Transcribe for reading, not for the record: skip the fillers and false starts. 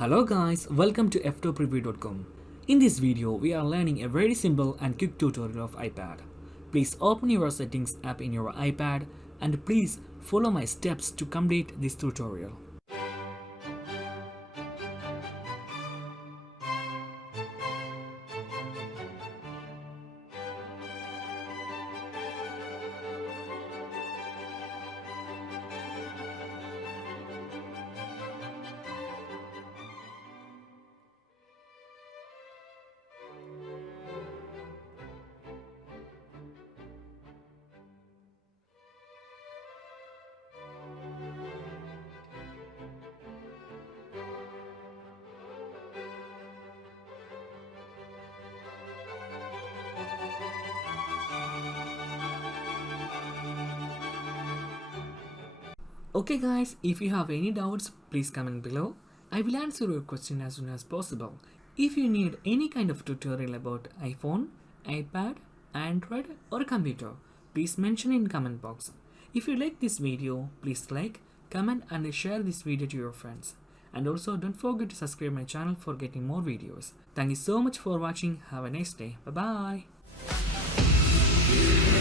Hello guys, welcome to Ftopreview.com. In this video, we are learning a very simple and quick tutorial of iPad. Please open your settings app in your iPad and please follow my steps to complete this tutorial. Okay guys, if you have any doubts, please comment below. I will answer your question as soon as possible. If you need any kind of tutorial about iPhone, iPad, Android or computer, please mention in comment box. If you like this video, please like, comment and share this video to your friends. And also don't forget to subscribe my channel for getting more videos. Thank you so much for watching. Have a nice day. Bye bye.